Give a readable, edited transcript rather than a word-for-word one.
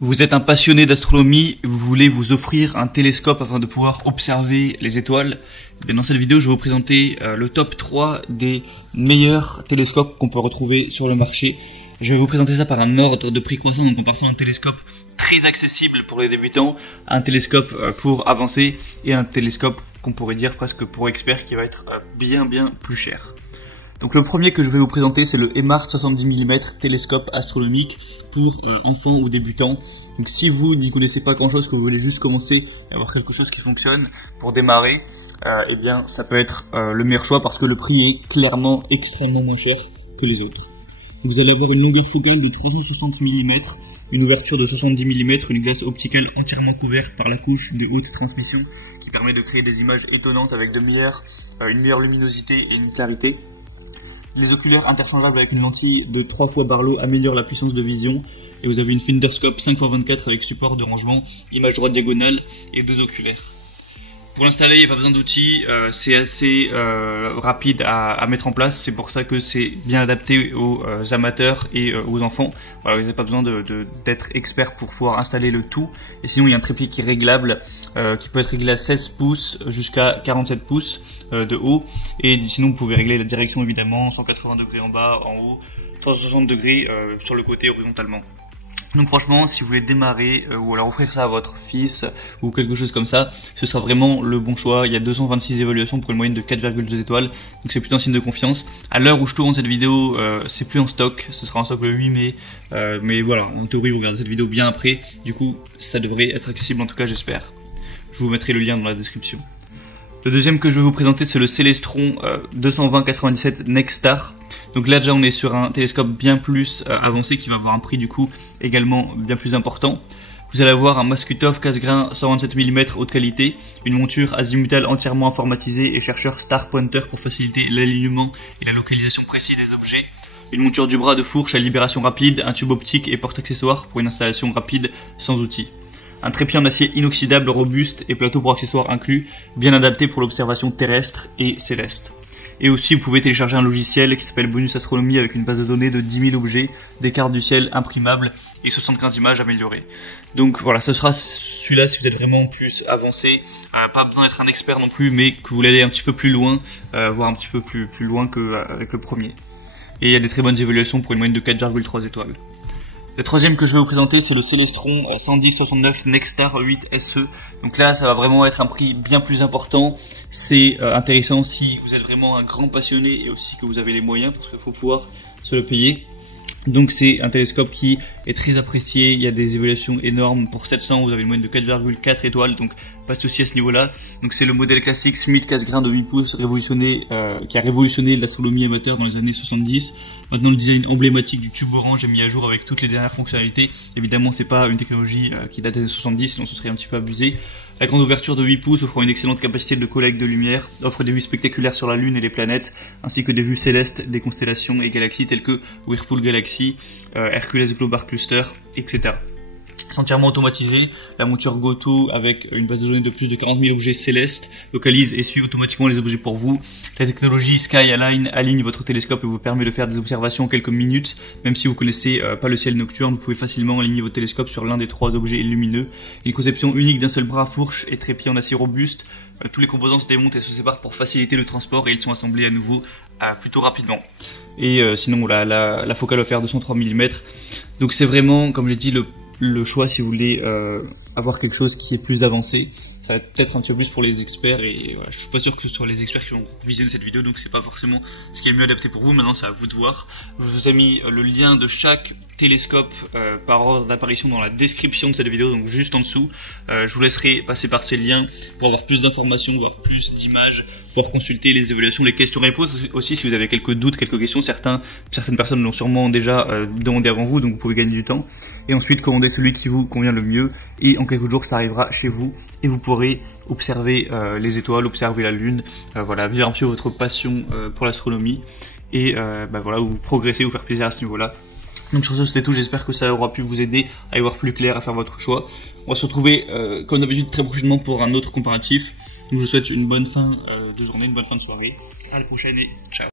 Vous êtes un passionné d'astronomie, vous voulez vous offrir un télescope afin de pouvoir observer les étoiles. Et bien dans cette vidéo, je vais vous présenter le top 3 des meilleurs télescopes qu'on peut retrouver sur le marché. Je vais vous présenter ça par un ordre de prix croissant, donc en partant d'un télescope très accessible pour les débutants, un télescope pour avancer et un télescope qu'on pourrait dire presque pour experts qui va être bien plus cher. Donc le premier que je vais vous présenter, c'est le EMART 70 mm télescope astronomique pour enfants ou débutants. Donc si vous n'y connaissez pas grand chose, que vous voulez juste commencer et avoir quelque chose qui fonctionne pour démarrer, eh bien ça peut être le meilleur choix parce que le prix est clairement extrêmement moins cher que les autres. Donc vous allez avoir une longueur focale de 360 mm, une ouverture de 70 mm, une glace opticale entièrement couverte par la couche de haute transmission qui permet de créer des images étonnantes avec une meilleure luminosité et une clarité. Les oculaires interchangeables avec une lentille de 3 fois Barlow améliorent la puissance de vision. Et vous avez une Finderscope 5x24 avec support de rangement, image droite diagonale et 2 oculaires. Pour l'installer, il n'y a pas besoin d'outils, c'est assez rapide à mettre en place. C'est pour ça que c'est bien adapté aux amateurs et aux enfants. Voilà, vous n'avez pas besoin d'être expert pour pouvoir installer le tout. Et sinon, il y a un trépied qui est réglable, qui peut être réglé à 16 pouces jusqu'à 47 pouces de haut. Et sinon, vous pouvez régler la direction évidemment, 180 degrés en bas, en haut, 360 degrés sur le côté horizontalement. Donc franchement, si vous voulez démarrer ou alors offrir ça à votre fils ou quelque chose comme ça, ce sera vraiment le bon choix. Il y a 226 évaluations pour une moyenne de 4,2 étoiles, donc c'est plutôt un signe de confiance. À l'heure où je tourne cette vidéo, c'est plus en stock, ce sera en stock le 8 mai, mais voilà, en théorie vous regardez cette vidéo bien après, du coup ça devrait être accessible en tout cas j'espère. Je vous mettrai le lien dans la description. Le deuxième que je vais vous présenter, c'est le Celestron 220-97 NexStar. Donc là déjà on est sur un télescope bien plus avancé qui va avoir un prix du coup également bien plus important. Vous allez avoir un Mascutov casse-grain 127 mm haute qualité, une monture azimutale entièrement informatisée et chercheur Star Pointer pour faciliter l'alignement et la localisation précise des objets, une monture du bras de fourche à libération rapide, un tube optique et porte-accessoires pour une installation rapide sans outils. Un trépied en acier inoxydable robuste et plateau pour accessoires inclus, bien adapté pour l'observation terrestre et céleste. Et aussi vous pouvez télécharger un logiciel qui s'appelle Bonus Astronomie avec une base de données de 10 000 objets, des cartes du ciel imprimables et 75 images améliorées. Donc voilà, ce sera celui-là si vous êtes vraiment plus avancé, pas besoin d'être un expert non plus, mais que vous voulez aller un petit peu plus loin, voire un petit peu plus loin qu'avec le premier. Et il y a des très bonnes évaluations pour une moyenne de 4,3 étoiles. Le troisième que je vais vous présenter, c'est le Celestron 110-69 NexStar 8 SE. Donc là, ça va vraiment être un prix bien plus important. C'est intéressant si vous êtes vraiment un grand passionné et aussi que vous avez les moyens, parce qu'il faut pouvoir se le payer. Donc c'est un télescope qui est très apprécié, il y a des évaluations énormes. Pour 700, vous avez une moyenne de 4,4 étoiles, donc pas de souci à ce niveau-là. Donc c'est le modèle classique Schmidt casse-grain de 8 pouces qui a révolutionné l'astronomie amateur dans les années 70. Maintenant le design emblématique du tube orange est mis à jour avec toutes les dernières fonctionnalités. Évidemment c'est pas une technologie qui date des années 70, sinon ce serait un petit peu abusé. La grande ouverture de 8 pouces offre une excellente capacité de collecte de lumière, offre des vues spectaculaires sur la Lune et les planètes, ainsi que des vues célestes des constellations et galaxies telles que Whirlpool Galaxy, Hercules Globar Cluster, etc. C'est entièrement automatisé, la monture Goto avec une base de données de plus de 40 000 objets célestes localise et suit automatiquement les objets pour vous. La technologie Sky Align aligne votre télescope et vous permet de faire des observations en quelques minutes. Même si vous connaissez pas le ciel nocturne, vous pouvez facilement aligner votre télescope sur l'un des 3 objets lumineux. Une conception unique d'un seul bras, fourche et trépied en acier robuste. Tous les composants se démontent et se séparent pour faciliter le transport et ils sont assemblés à nouveau plutôt rapidement. Et sinon la focale offerte 203 mm. Donc c'est vraiment, comme j'ai dit, le choix si vous voulez avoir quelque chose qui est plus avancé. Ça va peut-être un petit peu plus pour les experts et voilà, je suis pas sûr que ce soit les experts qui vont visionner cette vidéo, donc c'est pas forcément ce qui est le mieux adapté pour vous. Maintenant c'est à vous de voir. Je vous ai mis le lien de chaque télescope par ordre d'apparition dans la description de cette vidéo, donc juste en dessous. Je vous laisserai passer par ces liens pour avoir plus d'informations, voir plus d'images, pouvoir consulter les évaluations, les questions-réponses aussi si vous avez quelques doutes, quelques questions. Certaines personnes l'ont sûrement déjà demandé avant vous, donc vous pouvez gagner du temps. Et ensuite commandez celui qui vous convient le mieux et en quelques jours ça arrivera chez vous et vous pourrez observer les étoiles, observer la lune, voilà, vivre un petit peu votre passion pour l'astronomie et voilà, vous progresser, vous faire plaisir à ce niveau-là. Donc sur ce c'était tout, j'espère que ça aura pu vous aider à y voir plus clair, à faire votre choix. On va se retrouver comme d'habitude très prochainement pour un autre comparatif. Donc je vous souhaite une bonne fin de journée, une bonne fin de soirée. À la prochaine et ciao.